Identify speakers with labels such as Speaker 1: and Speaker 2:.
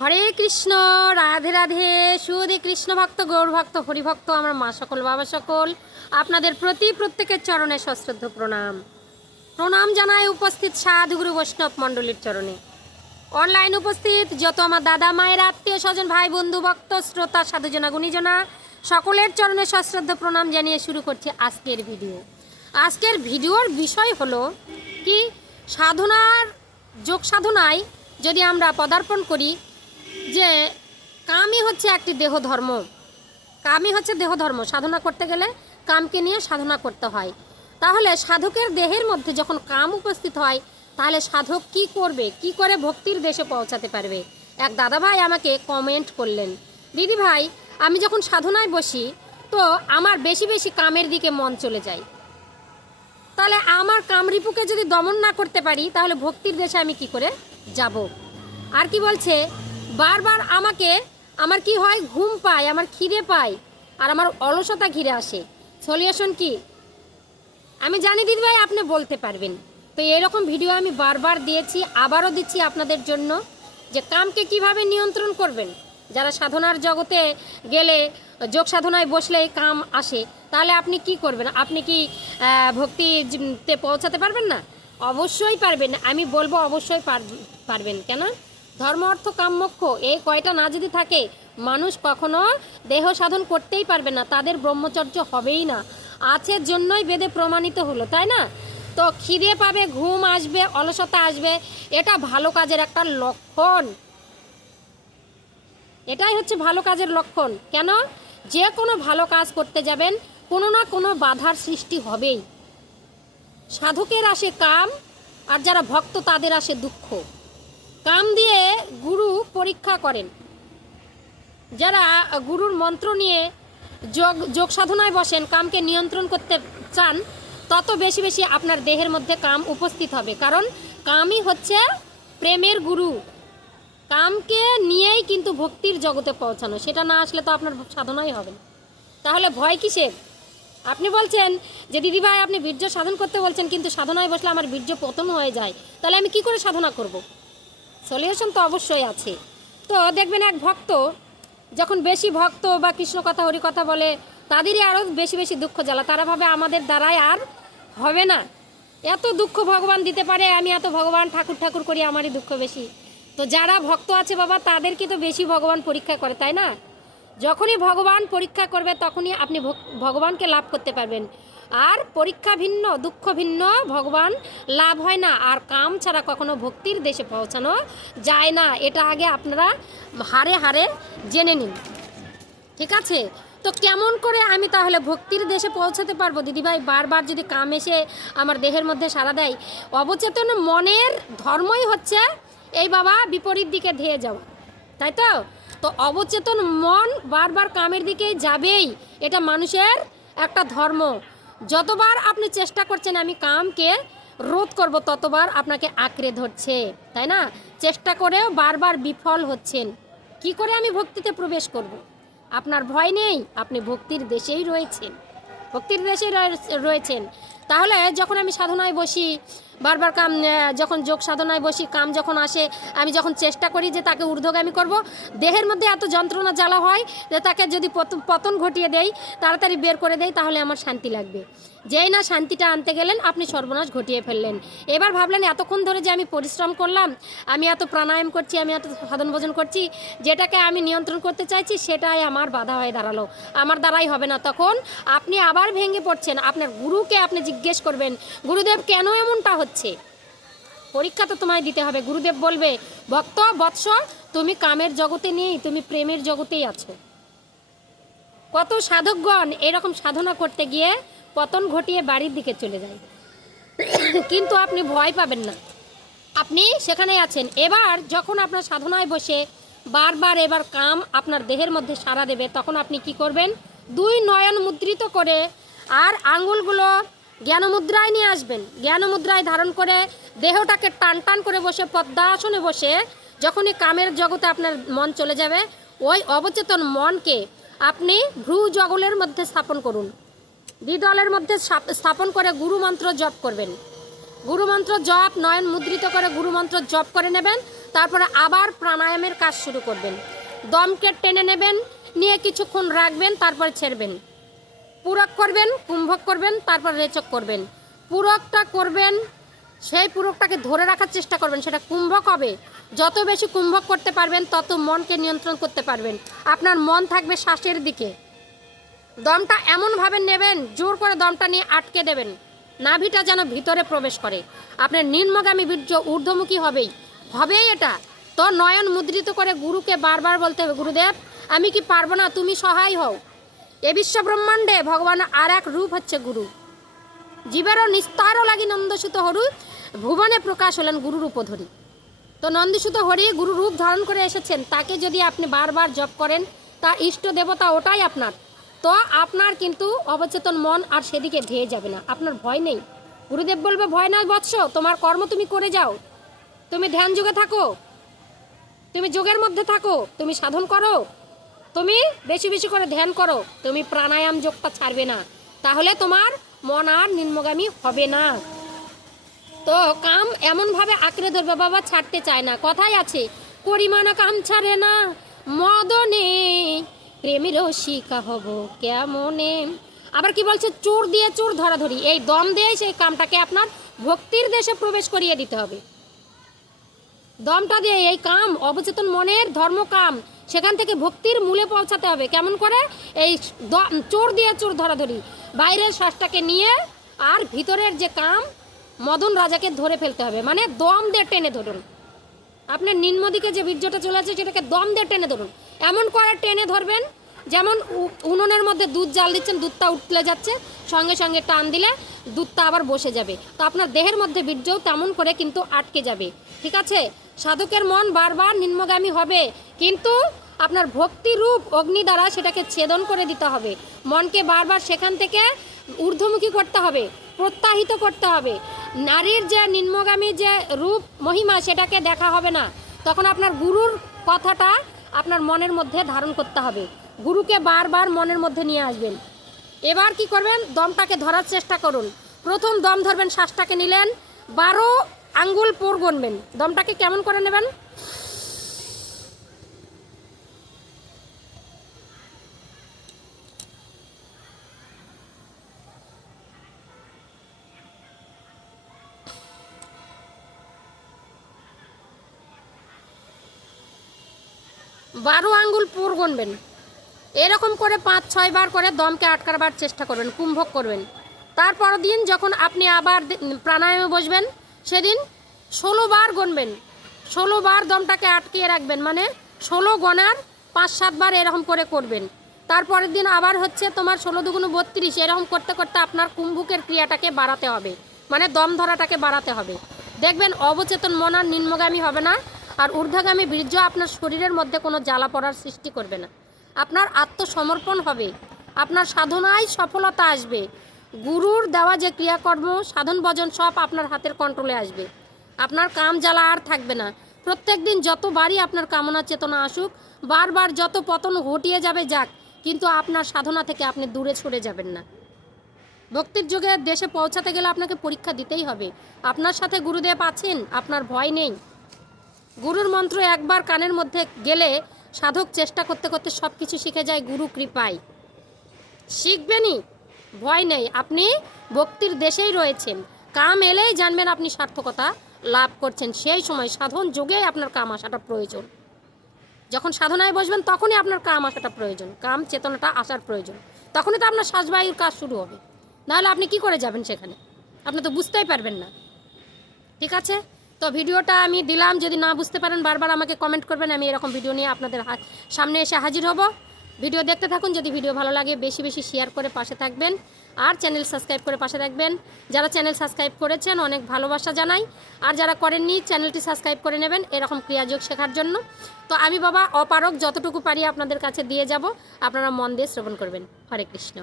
Speaker 1: হরে কৃষ্ণ, রাধে রাধে সুদে কৃষ্ণ ভক্ত, গৌর ভক্ত, হরিভক্ত, আমার মা সকল, বাবা সকল, আপনাদের প্রতি প্রত্যেকের চরণে সশ্রদ্ধ প্রণাম। প্রণাম জানায় উপস্থিত সাধুগুরু বৈষ্ণব মণ্ডলীর চরণে। অনলাইন উপস্থিত যত আমার দাদা মায়ের আত্মীয় স্বজন, ভাই বন্ধু, ভক্ত, শ্রোতা সাধুজনা গুণীজনা সকলের চরণে সশ্রদ্ধ প্রণাম জানিয়ে শুরু করছি আজকের ভিডিও। আজকের ভিডিওর বিষয় হলো কি? সাধনার যোগ সাধনায় যদি আমরা পদার্পণ করি যে কামই হচ্ছে একটি দেহ ধর্ম কামই হচ্ছে দেহ ধর্ম সাধনা করতে গেলে কামকে নিয়ে সাধনা করতে হয়। তাহলে সাধকের দেহের মধ্যে যখন কাম উপস্থিত হয়, তাহলে সাধক কি করবে? কি করে ভক্তির দেশে পৌঁছাতে পারবে? এক দাদা ভাই আমাকে কমেন্ট করলেন, দিদি ভাই, আমি যখন সাধনায় বসি, তো আমার বেশি বেশি কামের দিকে মন চলে যায়। তাহলে আমার কামরিপুকে যদি দমন না করতে পারি, তাহলে ভক্তির দেশে আমি কি করে যাব? আর কি বলছে বারবার আমাকে, আমার কি হয়, ঘুম পায়, আমার খিদে পায়, আর আমার অলসতা ঘিরে আসে। সলিউশন কি? আমি জানি দিদি ভাই, আপনি বলতে পারবেন। তো এরকম ভিডিও আমি বারবার দিয়েছি, আবারও দিচ্ছি আপনাদের জন্য, যে কামকে কীভাবে নিয়ন্ত্রণ করবেন? যারা সাধনার জগতে গেলে, যোগ সাধনায় বসলেই কাম আসে, তাহলে আপনি কি করবেন? আপনি কি ভক্তিতে পৌঁছাতে পারবেন না? অবশ্যই পারবেন, আমি বলব অবশ্যই পার- পারবেন। কেন? ধর্ম অর্থ কাম মোক্ষ এই কয়টা না যদি থাকে, মানুষ কখনো দেহ সাধন করতেই পারবে না, তাদের ব্রহ্মচর্য হবেই না। আছে জন্যই বেদে প্রমাণিত হলো, তাই না? তো খিদে পাবে, ঘুম আসবে, অলসতা আসবে, এটা ভালো কাজের একটা লক্ষণ। এটাই হচ্ছে ভালো কাজের লক্ষণ। কেন? যে কোনো ভালো কাজ করতে যাবেন, কোনো না কোনো বাধার সৃষ্টি হবেই। সাধকের আসে কাম, আর যারা ভক্ত তাদের আসে দুঃখ। কাম দিয়ে গুরু পরীক্ষা করেন। যারা গুরুর মন্ত্র নিয়ে যোগ যোগ সাধনায় বসেন, কামকে নিয়ন্ত্রণ করতে চান, তত বেশি বেশি আপনার দেহের মধ্যে কাম উপস্থিত হবে। কারণ কামই হচ্ছে প্রেমের গুরু। কামকে নিয়েই কিন্তু ভক্তির জগতে পৌঁছানো। সেটা না আসলে তো আপনার সাধনাই হবে না। তাহলে ভয় কিসের? আপনি বলছেন যে, দিদি ভাই, আপনি বীর্য সাধন করতে বলছেন, কিন্তু সাধনায় বসলে আমার বীর্য পতন হয়ে যায়। তাহলে আমি কি করে সাধনা করব? সলিউশন তো অবশ্যই আছে। তো দেখবেন এক ভক্ত, যখন বেশি ভক্ত বা কৃষ্ণ কথা হরি কথা বলে, তাদেরই আরও বেশি বেশি দুঃখ জ্বালা। তারা ভাবে আমাদের দ্বারাই আর হবে না। এত দুঃখ ভগবান দিতে পারে, আমি এত ভগবান ঠাকুর ঠাকুর করি, আমারই দুঃখ বেশি। তো যারা ভক্ত আছে বাবা, তাদেরকে তো বেশি ভগবান পরীক্ষা করে, তাই না? যখনই ভগবান পরীক্ষা করবে, তখনই আপনি ভগ- ভগবানকে লাভ করতে পারবেন। আর পরীক্ষা ভিন্ন, দুঃখ ভিন্ন, ভগবান লাভ হয় না। আর কাম ছাড়া কখনো ভক্তির দেশে পৌঁছানো যায় না। এটা আগে আপনারা হারে হারে জেনে নিন। ঠিক আছে? তো কেমন করে আমি তাহলে ভক্তির দেশে পৌঁছাতে পারব? দিদিভাই, বারবার যদি কাম এসে আমার দেহের মধ্যে সাড়া দেয়, অবচেতন মনের ধর্মই হচ্ছে এই বাবা বিপরীত দিকে ধেয়ে যাওয়া। তাই তো? তো অবচেতন মন বারবার কামের দিকে যাবেই। এটা মানুষের একটা ধর্ম। যতবার আপনি চেষ্টা করছেন আমি কামকে রোধ করব, ততবার আপনাকে আঁকড়ে ধরছে, তাই না? চেষ্টা করেও বারবার বিফল হচ্ছেন। কি করে আমি ভক্তিতে প্রবেশ করব। আপনার ভয় নেই, আপনি ভক্তির দেশেই রয়েছেন। ভক্তির দেশেই রয়ে- রয়েছেন। তাহলে যখন আমি সাধনায় বসি বারবার কাম যখন যোগ সাধনায় বসি, কাম যখন আসে, আমি যখন চেষ্টা করি যে তাকে ঊর্ধ্বগামী করব, দেহের মধ্যে এত যন্ত্রণা জ্বালা হয় যে তাকে যদি পত- পতন ঘটিয়ে দেই, তাড়াতাড়ি বের করে দেই, তাহলে আমার শান্তি লাগবে। যেই না শান্তিটা আনতে গেলেন, আপনি সর্বনাশ ঘটিয়ে ফেললেন। এবার ভাবলেন, এতক্ষণ ধরে যে আমি পরিশ্রম করলাম, আমি এত প্রাণায়াম করছি, আমি এত সাধন ভোজন করছি, যেটাকে আমি নিয়ন্ত্রণ করতে চাইছি, সেটাই আমার বাধা হয়ে দাঁড়াল। আমার দ্বারাই হবে না। তখন আপনি আবার ভেঙে পড়ছেন। আপনার গুরুকে আপনি জিজ্ঞেস করবেন, গুরুদেব, কেন এমনটা হচ্ছে? পরীক্ষা তো তোমায় দিতে হবে। গুরুদেব বলবে, ভক্ত, বৎস, তুমি কামের জগতে নেই, তুমি প্রেমের জগতেই আছো। কত সাধকগণ এরকম সাধনা করতে গিয়ে পতন ঘটিয়ে বাড়ির দিকে চলে যায়। কিন্তু আপনি ভয় পাবেন না। আপনি সেখানে আছেন। এবার যখন আপনার সাধনায় বসে বারবার এবার কাম আপনার দেহের মধ্যে সাড়া দেবে, তখন আপনি কি করবেন? দুই নয়ন মুদ্রিত করে আর আঙ্গুলগুলো জ্ঞান মুদ্রায় নিয়ে আসবেন। জ্ঞান মুদ্রায় ধারণ করে দেহটাকে টান টান করে বসে পদ্মাসনে বসে যখনই কামের জগতে আপনার মন চলে যাবে, ওই অবচেতন মনকে আপনি ভ্রু জগলের মধ্যে স্থাপন করুন। দ্বিদলের মধ্যে স্থাপন করে গুরু মন্ত্র জপ করবেন। গুরুমন্ত্র জপ, নয়ন মুদ্রিত করে গুরুমন্ত্র জপ করে নেবেন, তারপরে আবার প্রাণায়ামের কাজ শুরু করবেন। দমকে টেনে নেবেন, নিয়ে কিছুক্ষণ রাখবেন, তারপরে ছেড়বেন। পুরক করবেন, কুম্ভক করবেন, তারপর রেচক করবেন। পুরকটা করবেন, সেই পুরকটাকে ধরে রাখার চেষ্টা করবেন, সেটা কুম্ভক হবে। যত বেশি কুম্ভক করতে পারবেন, তত মনকে নিয়ন্ত্রণ করতে পারবেন। আপনার মন থাকবে শ্বাসের দিকে। দমটা এমনভাবে নেবেন, জোর করে দমটা নিয়ে আটকে দেবেন। নাভিটা যেন ভিতরে প্রবেশ করে। আপনার নিম্নগামী বীর্য ঊর্ধ্বমুখী হবেই। হবেই এটা। তো নয়ন মুদ্রিত করে গুরুকে বারবার বলতে হবে, গুরুদেব, আমি কি পারব না? তুমি সহায় হও। এ বিশ্ব ব্রহ্মাণ্ডে ভগবান আর এক রূপ হচ্ছে গুরু। জীবেরও নিস্তারও লাগি নন্দসুত হরু, ভুবনে প্রকাশ হলেন গুরুর উপধরি তো নন্দসুত হরি গুরু রূপ ধারণ করে এসেছেন, তাকে যদি আপনি বারবার জপ করেন, তা ইষ্ট দেবতা ওটাই আপনার। তো আপনার কিন্তু অবচেতন মন আর সেদিকে ধেয়ে যাবে না, আপনার ভয় নেই। গুরুদেব বলবে, ভয় নয় বৎস, তোমার কর্ম তুমি করে যাও। তুমি ধ্যান যুগে থাকো, তুমি যোগের মধ্যে থাকো, তুমি সাধন করো তুমি বেশি বেশি করে ধ্যান করো। তুমি প্রাণায়াম যোগটা ছাড়বে না। তাহলে তোমার মন আর নিম্নগামী হবে না। তো কাম এমনভাবে আঁকড়ে ধরবে, বাবা ছাড়তে চায় না। কথাই আছে করিমানা কাম ছাড়ে না, মদনে প্রেমের শিকা হব কেমনে? আবার কি বলছে, চোর দিয়ে চোর ধরাধরি। এই দম দিয়ে সেই কামটাকে আপনার ভক্তির দেশে প্রবেশ করিয়ে দিতে হবে। দমটা দিয়ে এই কাম, অবচেতন মনের ধর্ম কাম সেখান থেকে ভক্তির মূলে পৌঁছাতে হবে। কেমন করে? এই চোর দিয়ে চোর ধরাধরি। বাইরের শ্বাসটাকে নিয়ে আর ভিতরের যে কাম, মদন রাজাকে ধরে ফেলতে হবে। মানে দম দিয়ে টেনে ধরুন। আপনার নিম্নদিকে যে বীর্যটা চলে আছে সেটাকে দম দিয়ে টেনে ধরুন। এমন করে টেনে ধরবেন যেমন উনুনের মধ্যে দুধ জাল দিচ্ছেন, দুধটা উঠলে যাচ্ছে, সঙ্গে সঙ্গে টান দিলে দুধটা আবার বসে যাবে। তো আপনার দেহের মধ্যে বীর্যও তেমন করে কিন্তু আটকে যাবে। ঠিক আছে? সাধকের মন বারবার নিম্নগামী হবে, কিন্তু আপনার ভক্তি রূপ অগ্নি দ্বারা সেটাকে ছেদন করে দিতে হবে। মনকে বারবার সেখান থেকে ঊর্ধ্বমুখী করতে হবে, প্রত্যাহিত করতে হবে। নারীর যে নিম্নগামী যে রূপ, মহিমা, সেটাকে দেখা হবে না। তখন আপনার গুরুর কথাটা আপনার মনের মধ্যে ধারণ করতে হবে। গুরুকে বারবার মনের মধ্যে নিয়ে আসবেন। এবার কি করবেন? দমটাকে ধরার চেষ্টা করুন। প্রথম দম ধরবেন, শ্বাসটাকে নিলেন। বারো আঙ্গুল পোর গনবেন দমটাকে কেমন করে নেবেন? বারো আঙ্গুল পুর গুনবেন এরকম করে পাঁচ, ছয় বার করে দমকে আটকাবার চেষ্টা করবেন, কুম্ভক করবেন। তারপর দিন যখন আপনি আবার প্রাণায়ামে বসবেন, সেদিন ষোলো বার গুনবেন ষোলো বার দমটাকে আটকিয়ে রাখবেন মানে ষোলো গনার পাঁচ সাতবার এরকম করে করবেন। তারপরের দিন আবার হচ্ছে তোমার ষোলো দুগুণ বত্রিশ, এরকম করতে করতে আপনার কুম্ভকের ক্রিয়াটাকে বাড়াতে হবে মানে দম ধরাটাকে বাড়াতে হবে। দেখবেন অবচেতন মন আর নিম্নগামী হবে না, আর ঊর্ধ্বগামী বীর্য আপনার শরীরের মধ্যে কোনো জ্বালা পড়ার সৃষ্টি করবে না। আপনার আত্মসমর্পণ হবে। আপনার সাধনায় সফলতা আসবে। গুরুর দেওয়া যে ক্রিয়াকর্ম, সাধন ভজন সব আপনার হাতের কন্ট্রোলে আসবে। আপনার কাম জ্বালা আর থাকবে না। প্রত্যেক দিন যতবারই আপনার কামনা চেতনা আসুক, বারবার যত পতন ঘটিয়ে যাবে যাক, কিন্তু আপনার সাধনা থেকে আপনি দূরে সরে যাবেন না। ভক্তির যুগে দেশে পৌঁছাতে গেলে আপনাকে পরীক্ষা দিতেই হবে। আপনার সাথে গুরুদেব আছেন, আপনার ভয় নেই। গুরুর মন্ত্র একবার কানের মধ্যে গেলে সাধক চেষ্টা করতে করতে সব কিছু শিখে যায়, গুরু কৃপায়। শিখবেনই? ভয় নেই। আপনি ভক্তির দেশেই রয়েছেন। কাম এলেই জানবেন আপনি সার্থকতা লাভ করছেন। সেই সময় সাধন যুগেই আপনার কাম আসাটা প্রয়োজন। যখন সাধনায় বসবেন, তখনই আপনার কাম আসাটা প্রয়োজন। কাম, চেতনাটা আসার প্রয়োজন। তখনই তো আপনার শ্বাসবায়ুর কাজ শুরু হবে। নাহলে আপনি কি করে যাবেন সেখানে? আপনি তো বুঝতেই পারবেন না। ঠিক আছে? তো ভিডিওটা আমি দিলাম। যদি না বুঝতে পারেন, বারবার আমাকে কমেন্ট করবেন, আমি এরকম ভিডিও নিয়ে আপনাদের সামনে এসে হাজির হব। ভিডিও দেখতে থাকুন, যদি ভিডিও ভালো লাগে, বেশি বেশি শেয়ার করে পাশে থাকবেন। আর চ্যানেল সাবস্ক্রাইব করে পাশে থাকবেন। যারা চ্যানেল সাবস্ক্রাইব করেছেন, অনেক ভালোবাসা জানাই। আর যারা করেননি চ্যানেলটি সাবস্ক্রাইব করে নেবেন, এরকম ক্রিয়াযোগ শেখার জন্য। তো আমি বাবা অপারক যতটুকু পারি আপনাদের কাছে দিয়ে যাব। আপনারা মন দিয়ে শ্রবণ করবেন। হরে কৃষ্ণ।